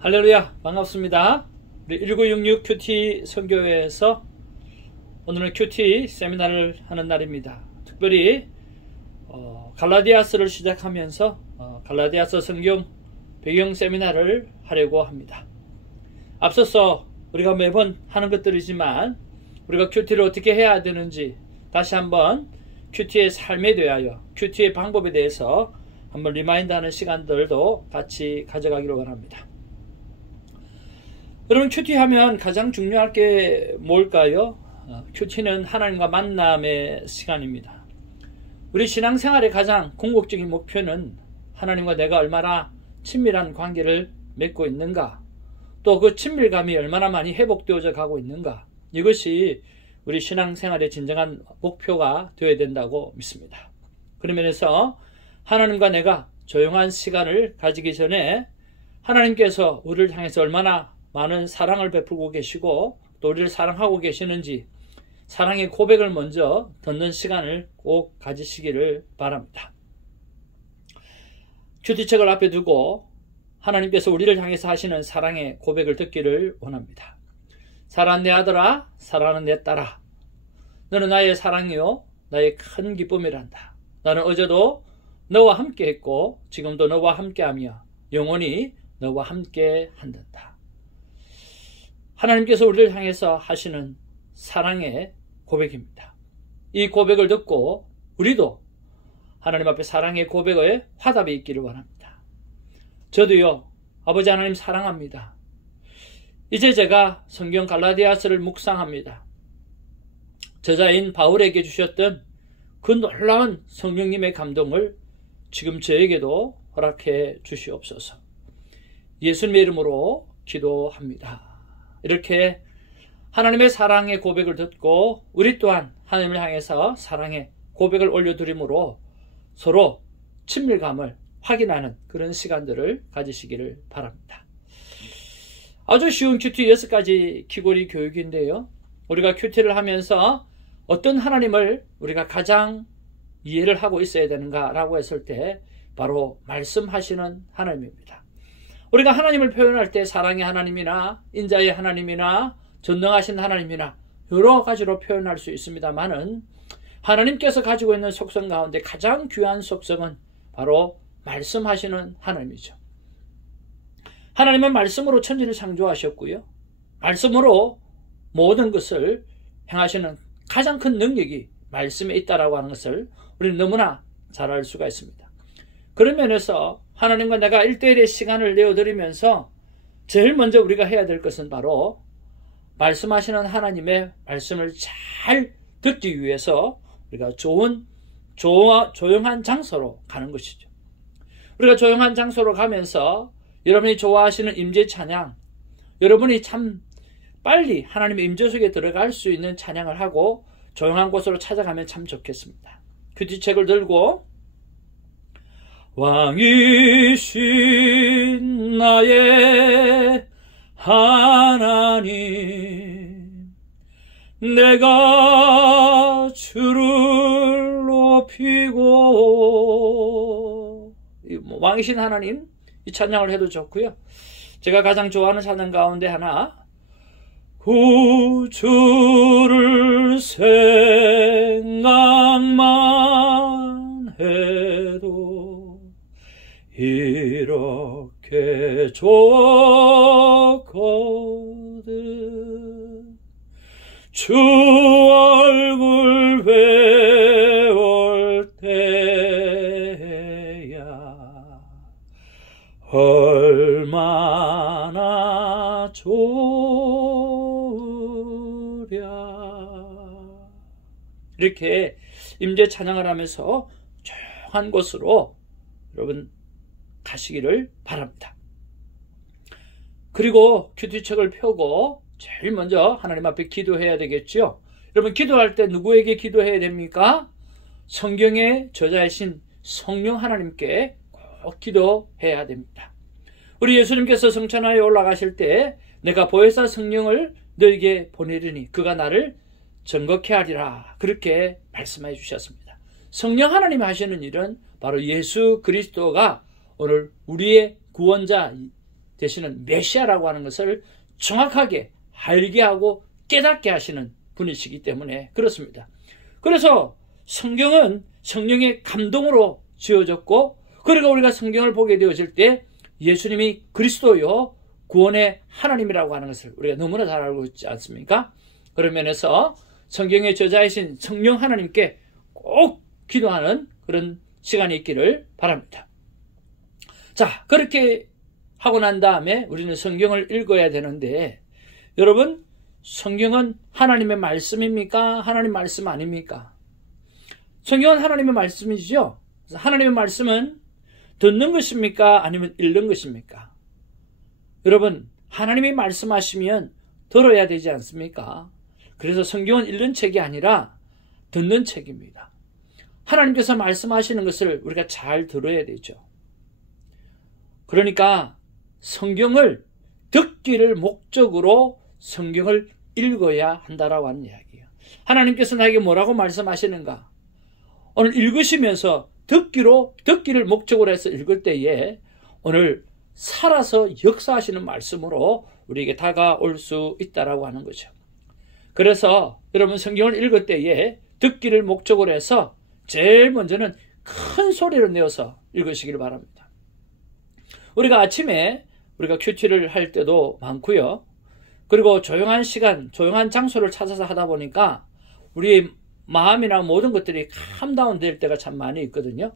할렐루야, 반갑습니다. 우리 1966 큐티 선교회에서 오늘은 큐티 세미나를 하는 날입니다. 특별히 갈라디아서를 시작하면서 갈라디아서 성경 배경 세미나를 하려고 합니다. 앞서서 우리가 매번 하는 것들이지만 우리가 큐티를 어떻게 해야 되는지 다시 한번 큐티의 삶에 대하여, 큐티의 방법에 대해서 한번 리마인드하는 시간들도 같이 가져가기를 원합니다. 여러분, 큐티하면 가장 중요할 게 뭘까요? 큐티는 하나님과 만남의 시간입니다. 우리 신앙생활의 가장 궁극적인 목표는 하나님과 내가 얼마나 친밀한 관계를 맺고 있는가, 또 그 친밀감이 얼마나 많이 회복되어져 가고 있는가, 이것이 우리 신앙생활의 진정한 목표가 되어야 된다고 믿습니다. 그런 면에서 하나님과 내가 조용한 시간을 가지기 전에 하나님께서 우리를 향해서 얼마나 많은 사랑을 베풀고 계시고 또 우리를 사랑하고 계시는지 사랑의 고백을 먼저 듣는 시간을 꼭 가지시기를 바랍니다. 큐티책을 앞에 두고 하나님께서 우리를 향해서 하시는 사랑의 고백을 듣기를 원합니다. 사랑하는 내 아들아, 사랑하는 내 딸아, 너는 나의 사랑이요 나의 큰 기쁨이란다. 나는 어제도 너와 함께 했고 지금도 너와 함께하며 영원히 너와 함께 한단다. 하나님께서 우리를 향해서 하시는 사랑의 고백입니다. 이 고백을 듣고 우리도 하나님 앞에 사랑의 고백에 화답이 있기를 원합니다. 저도요, 아버지 하나님 사랑합니다. 이제 제가 성경 갈라디아서를 묵상합니다. 저자인 바울에게 주셨던 그 놀라운 성령님의 감동을 지금 저에게도 허락해 주시옵소서. 예수님의 이름으로 기도합니다. 이렇게 하나님의 사랑의 고백을 듣고 우리 또한 하나님을 향해서 사랑의 고백을 올려드림으로 서로 친밀감을 확인하는 그런 시간들을 가지시기를 바랍니다. 아주 쉬운 큐티 6가지 귀고리 교육인데요. 우리가 큐티를 하면서 어떤 하나님을 우리가 가장 이해를 하고 있어야 되는가라고 했을 때 바로 말씀하시는 하나님입니다. 우리가 하나님을 표현할 때 사랑의 하나님이나 인자의 하나님이나 전능하신 하나님이나 여러 가지로 표현할 수 있습니다만은 하나님께서 가지고 있는 속성 가운데 가장 귀한 속성은 바로 말씀하시는 하나님이죠. 하나님은 말씀으로 천지를 창조하셨고요, 말씀으로 모든 것을 행하시는 가장 큰 능력이 말씀에 있다라고 하는 것을 우리는 너무나 잘 알 수가 있습니다. 그런 면에서 하나님과 내가 1:1의 시간을 내어드리면서 제일 먼저 우리가 해야 될 것은 바로 말씀하시는 하나님의 말씀을 잘 듣기 위해서 우리가 조용한 장소로 가는 것이죠. 우리가 조용한 장소로 가면서 여러분이 좋아하시는 임재 찬양, 여러분이 참 빨리 하나님의 임재 속에 들어갈 수 있는 찬양을 하고 조용한 곳으로 찾아가면 참 좋겠습니다. 큐티책을 들고 왕이신 나의 하나님, 내가 주를 높이고, 왕이신 하나님 이 찬양을 해도 좋고요. 제가 가장 좋아하는 찬양 가운데 하나, 구주를 생각만 해도 이렇게 좋거든, 주 얼굴 배울 때야 얼마나 좋으랴. 이렇게 임재 찬양을 하면서 조용한 곳으로 여러분 가시기를 바랍니다. 그리고 큐티책을 펴고 제일 먼저 하나님 앞에 기도해야 되겠죠. 여러분, 기도할 때 누구에게 기도해야 됩니까? 성경의 저자이신 성령 하나님께 꼭 기도해야 됩니다. 우리 예수님께서 성천하에 올라가실 때 내가 보혜사 성령을 너에게 보내리니 그가 나를 정복케 하리라, 그렇게 말씀해 주셨습니다. 성령 하나님이 하시는 일은 바로 예수 그리스도가 오늘 우리의 구원자 되시는 메시아라고 하는 것을 정확하게 알게 하고 깨닫게 하시는 분이시기 때문에 그렇습니다. 그래서 성경은 성령의 감동으로 지어졌고, 그리고 우리가 성경을 보게 되어질 때 예수님이 그리스도요 구원의 하나님이라고 하는 것을 우리가 너무나 잘 알고 있지 않습니까? 그런 면에서 성경의 저자이신 성령 하나님께 꼭 기도하는 그런 시간이 있기를 바랍니다. 자, 그렇게 하고 난 다음에 우리는 성경을 읽어야 되는데, 여러분, 성경은 하나님의 말씀입니까? 하나님 말씀 아닙니까? 성경은 하나님의 말씀이죠. 하나님의 말씀은 듣는 것입니까? 아니면 읽는 것입니까? 여러분, 하나님이 말씀하시면 들어야 되지 않습니까? 그래서 성경은 읽는 책이 아니라 듣는 책입니다. 하나님께서 말씀하시는 것을 우리가 잘 들어야 되죠. 그러니까 성경을 듣기를 목적으로 성경을 읽어야 한다라고 하는 이야기예요. 하나님께서 나에게 뭐라고 말씀하시는가? 오늘 읽으시면서 듣기를 목적으로 해서 읽을 때에 오늘 살아서 역사하시는 말씀으로 우리에게 다가올 수 있다라고 하는 거죠. 그래서 여러분 성경을 읽을 때에 듣기를 목적으로 해서 제일 먼저는 큰 소리를 내어서 읽으시길 바랍니다. 우리가 아침에 우리가 큐티를 할 때도 많고요. 그리고 조용한 시간, 조용한 장소를 찾아서 하다 보니까 우리의 마음이나 모든 것들이 캄다운 될 때가 참 많이 있거든요.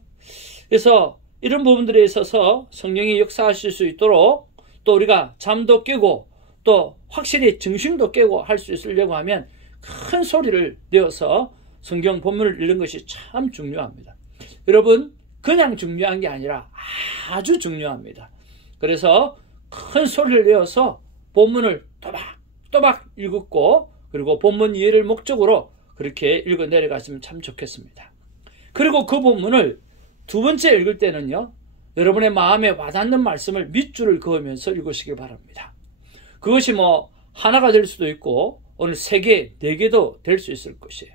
그래서 이런 부분들에 있어서 성령이 역사하실 수 있도록 또 우리가 잠도 깨고 또 확실히 정신도 깨고 할 수 있으려고 하면 큰 소리를 내어서 성경 본문을 읽는 것이 참 중요합니다. 여러분, 그냥 중요한 게 아니라 아주 중요합니다. 그래서 큰 소리를 내어서 본문을 또박또박 읽고 그리고 본문 이해를 목적으로 그렇게 읽어 내려가시면 참 좋겠습니다. 그리고 그 본문을 두 번째 읽을 때는요, 여러분의 마음에 와닿는 말씀을 밑줄을 그으면서 읽으시길 바랍니다. 그것이 하나가 될 수도 있고 오늘 3개, 4개도 될 수 있을 것이에요.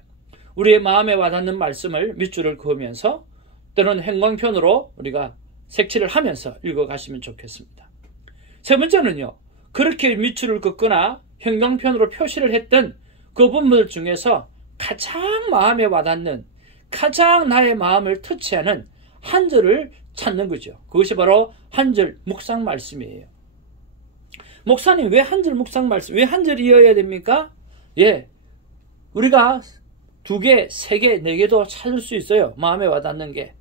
우리의 마음에 와닿는 말씀을 밑줄을 그으면서 때로는 형광펜으로 우리가 색칠을 하면서 읽어가시면 좋겠습니다. 세 번째는요, 그렇게 밑줄을 긋거나 형광펜으로 표시를 했던 그 부분들 중에서 가장 마음에 와닿는, 가장 나의 마음을 터치하는 한 절을 찾는 거죠. 그것이 바로 한 절 묵상 말씀이에요. 목사님, 왜 한 절 묵상 말씀, 왜 한 절이어야 됩니까? 예, 우리가 2개, 3개, 4개도 찾을 수 있어요. 마음에 와닿는 게.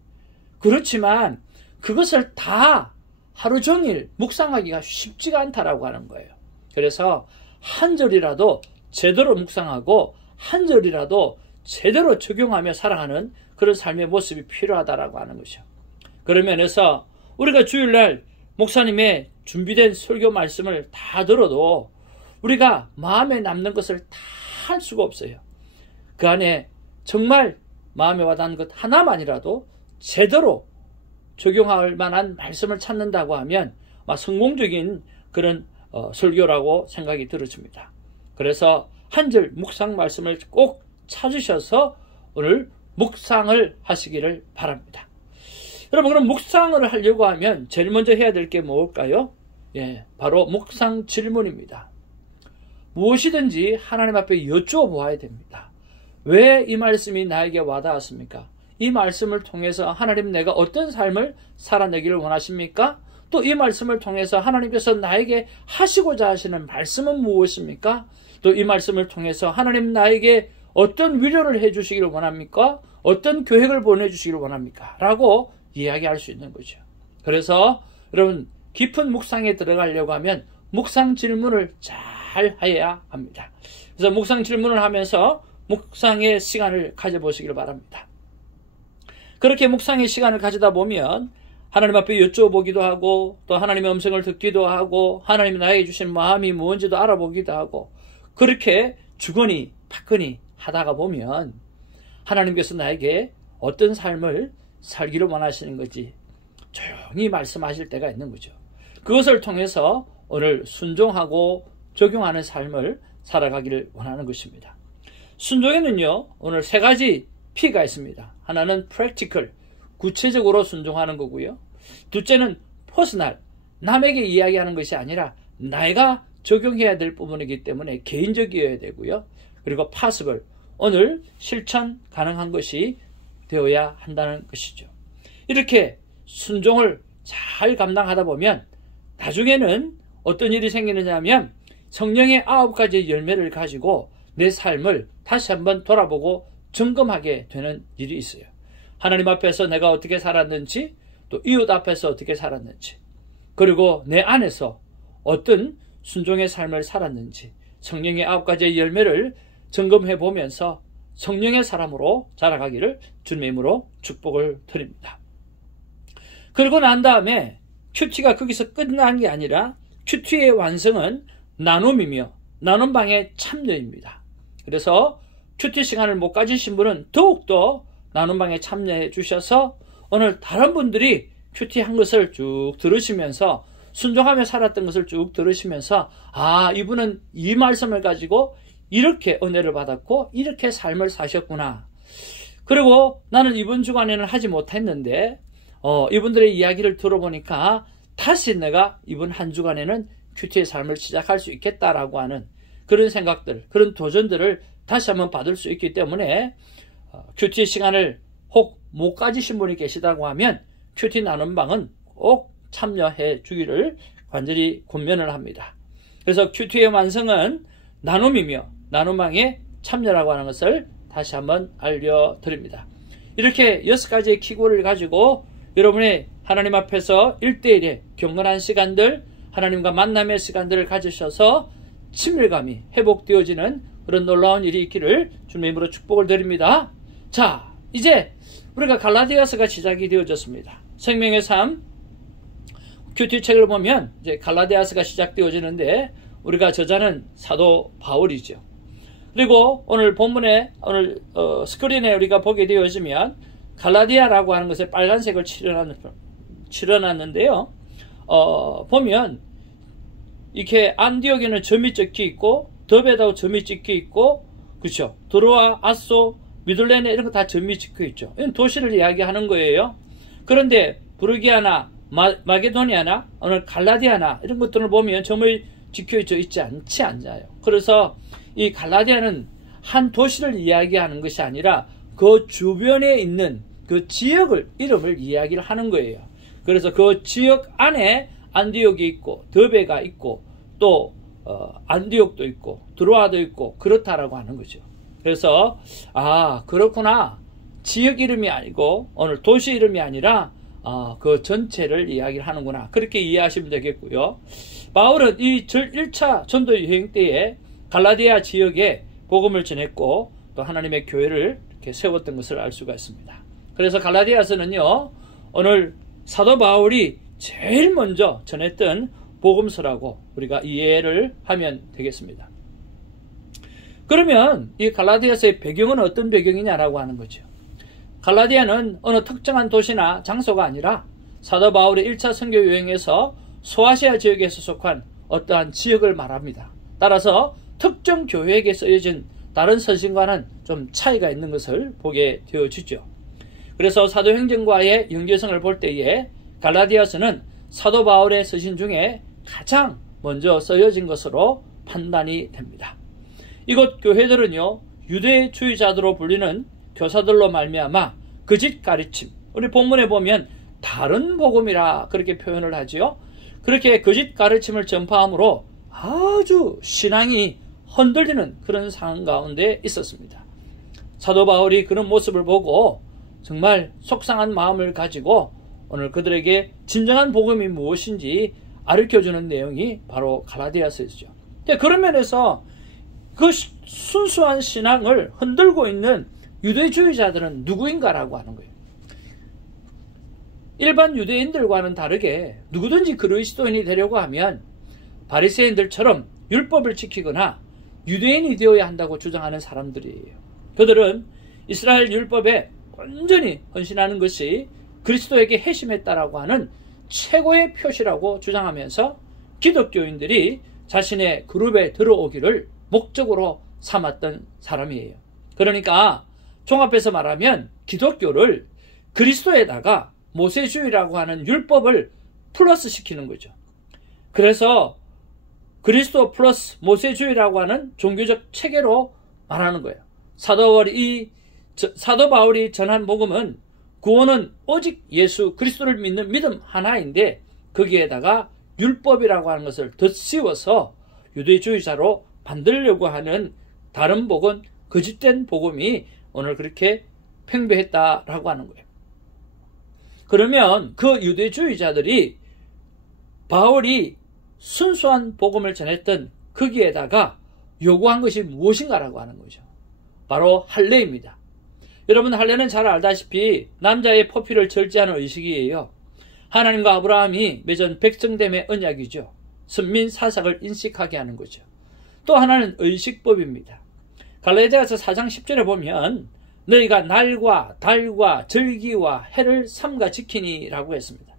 그렇지만 그것을 다 하루 종일 묵상하기가 쉽지가 않다라고 하는 거예요. 그래서 한 절이라도 제대로 묵상하고 한 절이라도 제대로 적용하며 살아가는 그런 삶의 모습이 필요하다라고 하는 거죠. 그런 면에서 우리가 주일날 목사님의 준비된 설교 말씀을 다 들어도 우리가 마음에 남는 것을 다 할 수가 없어요. 그 안에 정말 마음에 와닿는 것 하나만이라도 제대로 적용할 만한 말씀을 찾는다고 하면 성공적인 그런 설교라고 생각이 들어집니다. 그래서 한 절 묵상 말씀을 꼭 찾으셔서 오늘 묵상을 하시기를 바랍니다. 여러분, 그럼 묵상을 하려고 하면 제일 먼저 해야 될 게 뭘까요? 예, 바로 묵상 질문입니다. 무엇이든지 하나님 앞에 여쭤보아야 됩니다. 왜 이 말씀이 나에게 와닿았습니까? 이 말씀을 통해서 하나님, 내가 어떤 삶을 살아내기를 원하십니까? 또 이 말씀을 통해서 하나님께서 나에게 하시고자 하시는 말씀은 무엇입니까? 또 이 말씀을 통해서 하나님, 나에게 어떤 위로를 해주시기를 원합니까? 어떤 계획을 보내주시기를 원합니까? 라고 이야기할 수 있는 거죠. 그래서 여러분, 깊은 묵상에 들어가려고 하면 묵상 질문을 잘 해야 합니다. 그래서 묵상 질문을 하면서 묵상의 시간을 가져보시길 바랍니다. 그렇게 묵상의 시간을 가지다 보면 하나님 앞에 여쭤보기도 하고 또 하나님의 음성을 듣기도 하고 하나님이 나에게 주신 마음이 뭔지도 알아보기도 하고, 그렇게 주거니 받거니 하다가 보면 하나님께서 나에게 어떤 삶을 살기를 원하시는 건지 조용히 말씀하실 때가 있는 거죠. 그것을 통해서 오늘 순종하고 적용하는 삶을 살아가기를 원하는 것입니다. 순종에는요, 오늘 3가지 P가 있습니다. 하나는 practical, 구체적으로 순종하는 거고요. 둘째는 personal, 남에게 이야기하는 것이 아니라 내가 적용해야 될 부분이기 때문에 개인적이어야 되고요. 그리고 파습을 오늘 실천 가능한 것이 되어야 한다는 것이죠. 이렇게 순종을 잘 감당하다 보면 나중에는 어떤 일이 생기느냐 하면 성령의 9가지 열매를 가지고 내 삶을 다시 한번 돌아보고 점검하게 되는 일이 있어요. 하나님 앞에서 내가 어떻게 살았는지, 또 이웃 앞에서 어떻게 살았는지, 그리고 내 안에서 어떤 순종의 삶을 살았는지 성령의 9가지의 열매를 점검해 보면서 성령의 사람으로 자라가기를 주님의 이름으로 축복을 드립니다. 그리고 난 다음에 큐티가 거기서 끝난 게 아니라 큐티의 완성은 나눔이며 나눔방의 참여입니다. 그래서 큐티 시간을 못 가지신 분은 더욱더 나눔방에 참여해 주셔서 오늘 다른 분들이 큐티한 것을 쭉 들으시면서 순종하며 살았던 것을 쭉 들으시면서 아, 이분은 이 말씀을 가지고 이렇게 은혜를 받았고 이렇게 삶을 사셨구나. 그리고 나는 이번 주간에는 하지 못했는데 이분들의 이야기를 들어보니까 다시 내가 이번 한 주간에는 큐티의 삶을 시작할 수 있겠다라고 하는 그런 생각들, 그런 도전들을 다시 한번 받을 수 있기 때문에 큐티 시간을 혹 못 가지신 분이 계시다고 하면 큐티 나눔방은 꼭 참여해 주기를 간절히 권면을 합니다. 그래서 큐티의 완성은 나눔이며 나눔방의 참여라고 하는 것을 다시 한번 알려드립니다. 이렇게 6가지의 키고를 가지고 여러분의 하나님 앞에서 1대1의 경건한 시간들, 하나님과 만남의 시간들을 가지셔서 친밀감이 회복되어지는 그런 놀라운 일이 있기를 주님의 이름으로 축복을 드립니다. 자, 이제 우리가 갈라디아서가 시작이 되어졌습니다. 생명의 삶 큐티 책을 보면 이제 갈라디아서가 시작되어지는데 우리가 저자는 사도 바울이죠. 그리고 오늘 본문에 오늘 스크린에 우리가 보게 되어지면 갈라디아라고 하는 것에 빨간색을 칠해놨는데요. 보면 이렇게 안디옥에는 점이 찍혀 있고 더베도 점이 찍혀 있고 그렇죠. 드로아, 아소, 미들레네 이런 거 다 점이 찍혀 있죠. 이건 도시를 이야기하는 거예요. 그런데 부르기아나 마게도니아나 오늘 갈라디아나 이런 것들을 보면 점을 찍혀 있지 않아요. 그래서 이 갈라디아는 한 도시를 이야기하는 것이 아니라 그 주변에 있는 그 지역을 이름을 이야기를 하는 거예요. 그래서 그 지역 안에 안디옥이 있고 더베가 있고 또 안디옥도 있고 드로아도 있고 그렇다라고 하는 거죠. 그래서 아 그렇구나, 지역 이름이 아니고 오늘 도시 이름이 아니라 그 전체를 이야기를 하는구나, 그렇게 이해하시면 되겠고요. 바울은 이 1차 전도 여행 때에 갈라디아 지역에 복음을 전했고 또 하나님의 교회를 이렇게 세웠던 것을 알 수가 있습니다. 그래서 갈라디아서는요 오늘 사도 바울이 제일 먼저 전했던 복음서라고 우리가 이해를 하면 되겠습니다. 그러면 이 갈라디아서의 배경은 어떤 배경이냐라고 하는 거죠. 갈라디아는 어느 특정한 도시나 장소가 아니라 사도 바울의 1차 선교 여행에서 소아시아 지역에서 속한 어떠한 지역을 말합니다. 따라서 특정 교회에게 쓰여진 다른 서신과는 좀 차이가 있는 것을 보게 되어지죠. 그래서 사도행전과의 연계성을 볼 때에 갈라디아서는 사도 바울의 서신 중에 가장 먼저 쓰여진 것으로 판단이 됩니다. 이곳 교회들은요 유대주의자들로 불리는 교사들로 말미암아 거짓 가르침, 우리 본문에 보면 다른 복음이라 그렇게 표현을 하지요. 그렇게 거짓 가르침을 전파함으로 아주 신앙이 흔들리는 그런 상황 가운데 있었습니다. 사도 바울이 그런 모습을 보고 정말 속상한 마음을 가지고 오늘 그들에게 진정한 복음이 무엇인지 가르쳐주는 내용이 바로 갈라디아서이죠. 그런 면에서 그 순수한 신앙을 흔들고 있는 유대주의자들은 누구인가라고 하는 거예요. 일반 유대인들과는 다르게 누구든지 그리스도인이 되려고 하면 바리새인들처럼 율법을 지키거나 유대인이 되어야 한다고 주장하는 사람들이에요. 그들은 이스라엘 율법에 온전히 헌신하는 것이 그리스도에게 회심했다라고 하는 최고의 표시라고 주장하면서 기독교인들이 자신의 그룹에 들어오기를 목적으로 삼았던 사람이에요. 그러니까 종합해서 말하면 기독교를 그리스도에다가 모세주의라고 하는 율법을 플러스 시키는 거죠. 그래서 그리스도 플러스 모세주의라고 하는 종교적 체계로 말하는 거예요. 사도 바울이 전한 복음은 구원은 오직 예수 그리스도를 믿는 믿음 하나인데 거기에다가 율법이라고 하는 것을 덧씌워서 유대주의자로 만들려고 하는 다른 복음, 거짓된 복음이 오늘 그렇게 팽배했다라고 하는 거예요. 그러면 그 유대주의자들이 바울이 순수한 복음을 전했던 거기에다가 요구한 것이 무엇인가라고 하는 거죠. 바로 할례입니다. 여러분, 할례는 잘 알다시피 남자의 포피를 절제하는 의식이에요. 하나님과 아브라함이 맺은 백성됨의 언약이죠. 선민 사삭을 인식하게 하는 거죠. 또 하나는 의식법입니다. 갈라디아서 4장 10절에 보면 너희가 날과 달과 절기와 해를 삼가 지키니 라고 했습니다.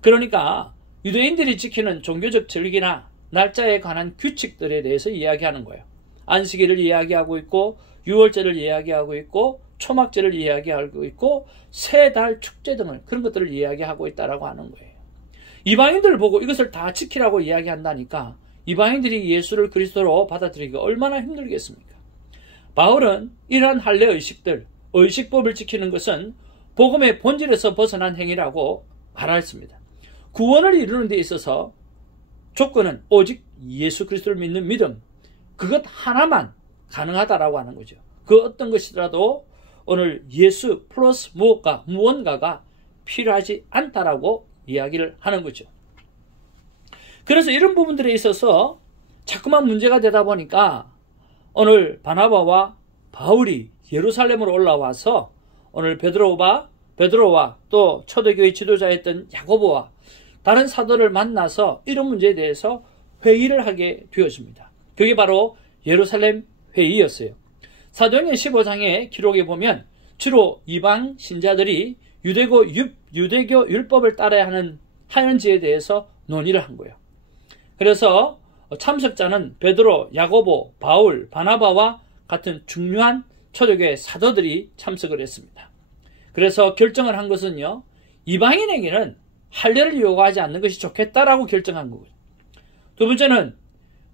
그러니까 유대인들이 지키는 종교적 절기나 날짜에 관한 규칙들에 대해서 이야기하는 거예요. 안식일을 이야기하고 있고 유월절을 이야기하고 있고 초막절을 이야기하고 있고 세 달 축제 등을 그런 것들을 이야기하고 있다라고 하는 거예요. 이방인들을 보고 이것을 다 지키라고 이야기한다니까 이방인들이 예수를 그리스도로 받아들이기가 얼마나 힘들겠습니까? 바울은 이러한 할례 의식들, 의식법을 지키는 것은 복음의 본질에서 벗어난 행위라고 말했습니다. 구원을 이루는 데 있어서 조건은 오직 예수 그리스도를 믿는 믿음, 그것 하나만 가능하다라고 하는 거죠. 그 어떤 것이라도 오늘 예수 플러스 무언가가 필요하지 않다라고 이야기를 하는 거죠. 그래서 이런 부분들에 있어서 자꾸만 문제가 되다 보니까 오늘 바나바와 바울이 예루살렘으로 올라와서 오늘 베드로와 또 초대교회 지도자였던 야고보와 다른 사도를 만나서 이런 문제에 대해서 회의를 하게 되었습니다. 그게 바로 예루살렘 회의였어요. 사도행전 15장의 기록에 보면 주로 이방 신자들이 유대교 율법을 따라야 하는 하는지에 대해서 논의를 한 거예요. 그래서 참석자는 베드로, 야고보, 바울, 바나바와 같은 중요한 초대교회 사도들이 참석을 했습니다. 그래서 결정을 한 것은요, 이방인에게는 할례를 요구하지 않는 것이 좋겠다라고 결정한 거고요. 두 번째는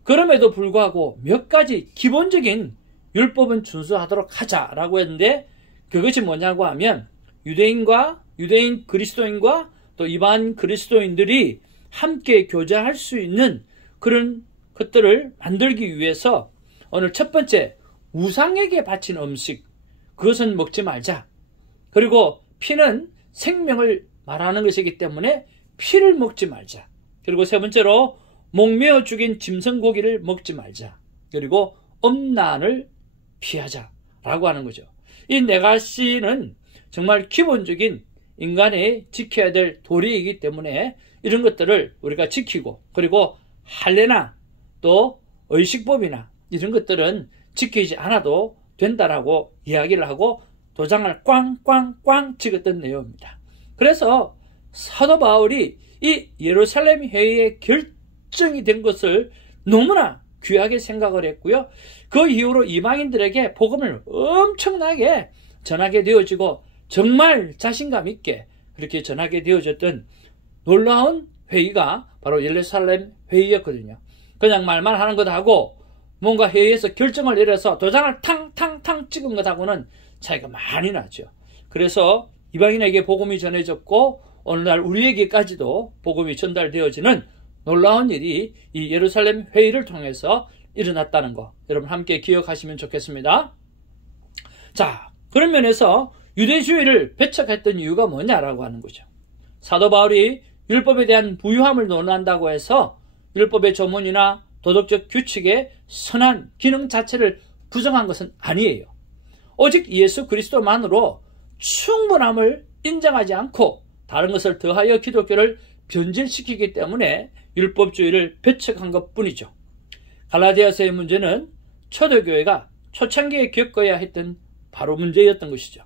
그럼에도 불구하고 몇 가지 기본적인 율법은 준수하도록 하자라고 했는데 그것이 뭐냐고 하면 유대인 그리스도인과 또 이방 그리스도인들이 함께 교제할 수 있는 그런 것들을 만들기 위해서 오늘 첫 번째 우상에게 바친 음식 그것은 먹지 말자. 그리고 피는 생명을 말하는 것이기 때문에 피를 먹지 말자. 그리고 세 번째로 목매어 죽인 짐승 고기를 먹지 말자. 그리고 음란을 피하자라고 하는 거죠. 이 네 가지는 정말 기본적인 인간이 지켜야 될 도리이기 때문에 이런 것들을 우리가 지키고 그리고 할례나 또 의식법이나 이런 것들은 지키지 않아도 된다라고 이야기를 하고 도장을 꽝꽝꽝 찍었던 내용입니다. 그래서 사도 바울이 이 예루살렘 회의의 결정이 된 것을 너무나 귀하게 생각을 했고요. 그 이후로 이방인들에게 복음을 엄청나게 전하게 되어지고 정말 자신감 있게 그렇게 전하게 되어졌던 놀라운 회의가 바로 예루살렘 회의였거든요. 그냥 말만 하는 것하고 뭔가 회의에서 결정을 내려서 도장을 탕탕탕 찍은 것하고는 차이가 많이 나죠. 그래서 이방인에게 복음이 전해졌고 오늘날 우리에게까지도 복음이 전달되어지는 놀라운 일이 이 예루살렘 회의를 통해서 일어났다는 거 여러분 함께 기억하시면 좋겠습니다. 자, 그런 면에서 유대주의를 배척했던 이유가 뭐냐라고 하는 거죠. 사도 바울이 율법에 대한 부유함을 논한다고 해서 율법의 조문이나 도덕적 규칙의 선한 기능 자체를 부정한 것은 아니에요. 오직 예수 그리스도만으로 충분함을 인정하지 않고 다른 것을 더하여 기독교를 변질시키기 때문에 율법주의를 배척한 것뿐이죠. 갈라디아서의 문제는 초대교회가 초창기에 겪어야 했던 바로 문제였던 것이죠.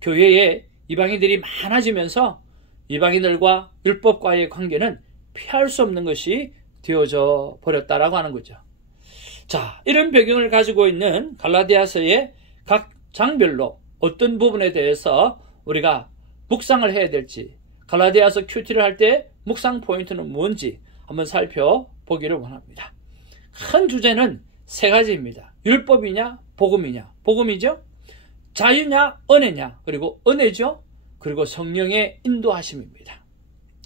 교회에 이방인들이 많아지면서 이방인들과 율법과의 관계는 피할 수 없는 것이 되어져 버렸다라고 하는 거죠. 자, 이런 배경을 가지고 있는 갈라디아서의 각 장별로 어떤 부분에 대해서 우리가 묵상을 해야 될지, 갈라디아서 큐티를 할 때 묵상 포인트는 뭔지 한번 살펴보기를 원합니다. 큰 주제는 세 가지입니다. 율법이냐, 복음이냐. 복음이죠. 자유냐, 은혜냐. 그리고 은혜죠. 그리고 성령의 인도하심입니다.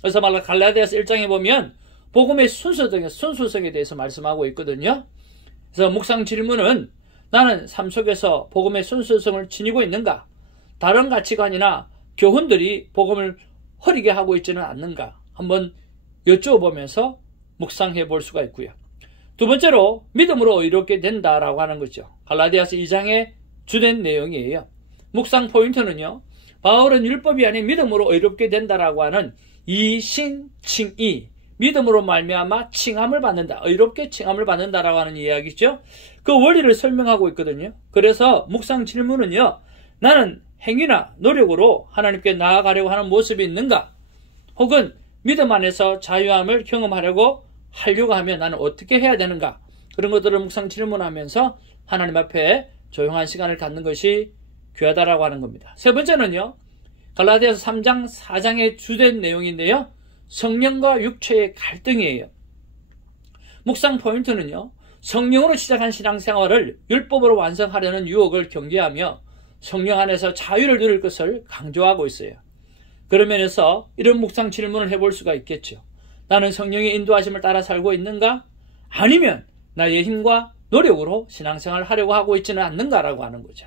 그래서 말로 갈라디아서 1장에 보면 복음의 순수성에 대해서 말씀하고 있거든요. 그래서 묵상 질문은 나는 삶 속에서 복음의 순수성을 지니고 있는가? 다른 가치관이나 교훈들이 복음을 흐리게 하고 있지는 않는가? 한번 여쭤보면서 묵상해 볼 수가 있고요. 두 번째로 믿음으로 의롭게 된다라고 하는 거죠. 갈라디아서 2장의 주된 내용이에요. 묵상 포인트는요. 바울은 율법이 아닌 믿음으로 의롭게 된다라고 하는 이신칭의, 믿음으로 말미암아 칭함을 받는다, 의롭게 칭함을 받는다라고 하는 이야기죠. 그 원리를 설명하고 있거든요. 그래서 묵상 질문은요. 나는 행위나 노력으로 하나님께 나아가려고 하는 모습이 있는가? 혹은 믿음 안에서 자유함을 경험하려고 하면 나는 어떻게 해야 되는가? 그런 것들을 묵상 질문하면서 하나님 앞에 조용한 시간을 갖는 것이 귀하다라고 하는 겁니다. 세 번째는요. 갈라디아서 3장, 4장의 주된 내용인데요. 성령과 육체의 갈등이에요. 묵상 포인트는요. 성령으로 시작한 신앙생활을 율법으로 완성하려는 유혹을 경계하며 성령 안에서 자유를 누릴 것을 강조하고 있어요. 그런 면에서 이런 묵상 질문을 해볼 수가 있겠죠. 나는 성령의 인도하심을 따라 살고 있는가? 아니면 나의 힘과 노력으로 신앙생활을 하려고 하고 있지는 않는가라고 하는 거죠.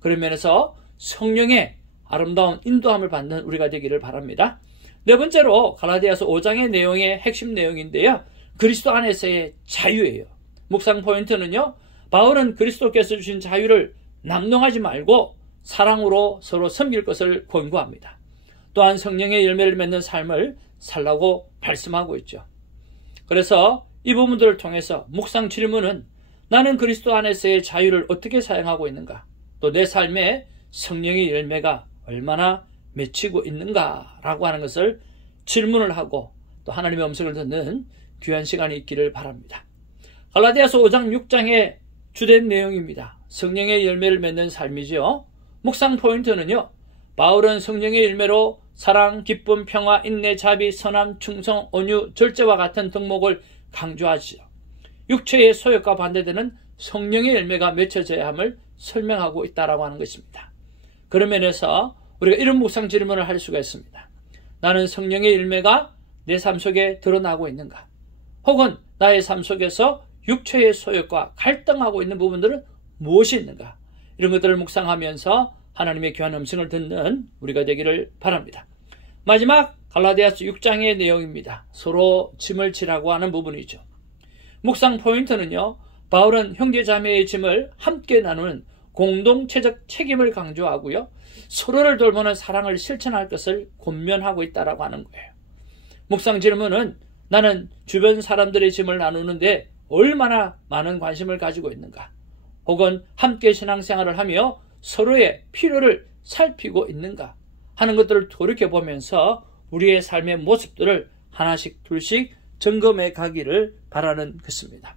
그런 면에서 성령의 아름다운 인도함을 받는 우리가 되기를 바랍니다. 네 번째로 갈라디아서 5장의 내용의 핵심 내용인데요. 그리스도 안에서의 자유예요. 묵상 포인트는요. 바울은 그리스도께서 주신 자유를 남용하지 말고 사랑으로 서로 섬길 것을 권고합니다. 또한 성령의 열매를 맺는 삶을 살라고 말씀하고 있죠. 그래서 이 부분들을 통해서 묵상 질문은 나는 그리스도 안에서의 자유를 어떻게 사용하고 있는가? 또 내 삶에 성령의 열매가 얼마나 맺히고 있는가라고 하는 것을 질문을 하고 또 하나님의 음성을 듣는 귀한 시간이 있기를 바랍니다. 갈라디아서 5장 6장의 주된 내용입니다. 성령의 열매를 맺는 삶이죠. 묵상 포인트는요. 바울은 성령의 열매로 사랑, 기쁨, 평화, 인내, 자비, 선함, 충성, 온유, 절제와 같은 덕목을 강조하지요. 육체의 소욕과 반대되는 성령의 열매가 맺혀져야 함을 설명하고 있다라고 하는 것입니다. 그런 면에서 우리가 이런 묵상 질문을 할 수가 있습니다. 나는 성령의 열매가 내 삶 속에 드러나고 있는가? 혹은 나의 삶 속에서 육체의 소욕과 갈등하고 있는 부분들은 무엇이 있는가? 이런 것들을 묵상하면서 하나님의 귀한 음성을 듣는 우리가 되기를 바랍니다. 마지막 갈라디아서 6장의 내용입니다. 서로 짐을 지라고 하는 부분이죠. 묵상 포인트는요. 바울은 형제자매의 짐을 함께 나누는 공동체적 책임을 강조하고요. 서로를 돌보는 사랑을 실천할 것을 권면하고 있다라고 하는 거예요. 묵상 질문은 나는 주변 사람들의 짐을 나누는데 얼마나 많은 관심을 가지고 있는가? 혹은 함께 신앙생활을 하며 서로의 필요를 살피고 있는가? 하는 것들을 돌이켜보면서 우리의 삶의 모습들을 하나씩 둘씩 점검해 가기를 바라는 것입니다.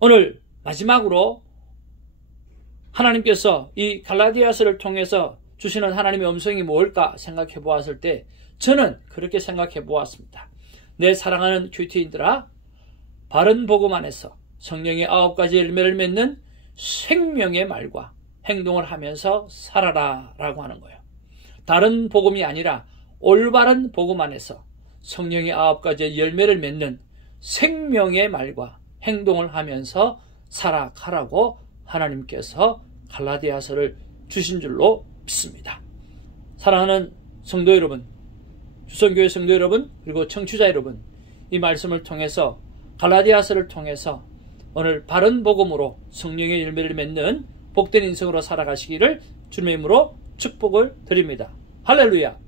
오늘 마지막으로 하나님께서 이 갈라디아서를 통해서 주시는 하나님의 음성이 뭘까 생각해 보았을 때 저는 그렇게 생각해 보았습니다. 내 사랑하는 큐티인들아, 바른 복음 안에서 성령의 9가지 열매를 맺는 생명의 말과 행동을 하면서 살아라 라고 하는 거예요. 다른 복음이 아니라 올바른 복음 안에서 성령의 9가지의 열매를 맺는 생명의 말과 행동을 하면서 살아가라고 하나님께서 갈라디아서를 주신 줄로 믿습니다. 사랑하는 성도 여러분, 주선교회 성도 여러분, 그리고 청취자 여러분, 이 말씀을 통해서 갈라디아서를 통해서 오늘 바른 복음으로 성령의 열매를 맺는 복된 인생으로 살아가시기를 주님의 이름으로 축복을 드립니다. 할렐루야.